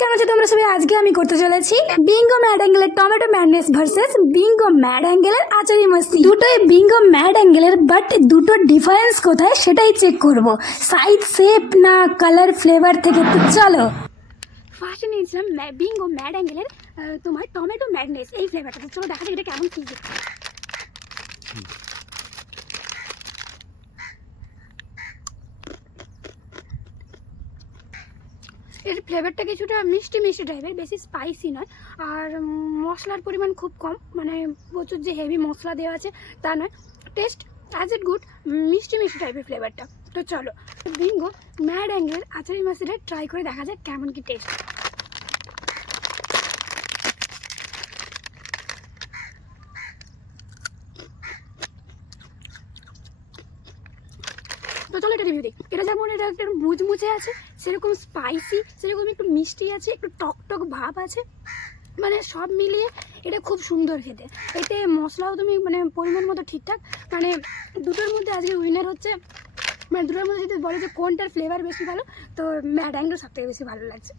কেমন আছো তোমরা সবাই? আজকে আমি করতে চলেছি বিঙ্গো ম্যাড অ্যাঙ্গেলের tomato madness versus Bingo mad অ্যাঙ্গেলের আচারি মাস্তি। দুটোই বিঙ্গো ম্যাড অ্যাঙ্গেলের, বাট দুটো ডিফারেন্স কোথায় সেটাই চেক করব, সাইজ, শেপ না কালার, ফ্লেভার থেকে। তো চলো, ফার্স্টে নিয়েছিলাম বিঙ্গো ম্যাড অ্যাঙ্গেলের তোমার টমেটো ম্যাডনেস এই ফ্লেভারটা। তো চলো দেখা যাক এটা কেমন কি। এর ফ্লেভারটা কিছুটা মিষ্টি মিষ্টি টাইপের, বেশি স্পাইসি নয়, আর মশলার পরিমাণ খুব কম, মানে প্রচুর যে হেভি মশলা দেওয়া আছে তা নয়। টেস্ট অ্যাজ ইট গুড, মিষ্টি মিষ্টি টাইপের ফ্লেভারটা। তো চলো Bingo mad angle achari মাসিটা try করে দেখা যাক কেমন কি টেস্ট। তো চলো এটা রিভিউ দিই। এটা যেমন এটা একটু মুচমুচে আছে, সেরকম স্পাইসি, সেরকম একটু মিষ্টি আছে, একটু টক টক ভাব আছে, মানে সব মিলিয়ে এটা খুব সুন্দর খেতে। এতে মশলাও তুমি মানে পরিমাণ মতো ঠিকঠাক, মানে দুটোর মধ্যে আজকে উইনার হচ্ছে, মানে দুটোর মধ্যে যদি বলে যে কোনটার ফ্লেভার বেশি ভালো, তো ম্যাড অ্যাঙ্গেল সব থেকে বেশি ভালো লাগছে।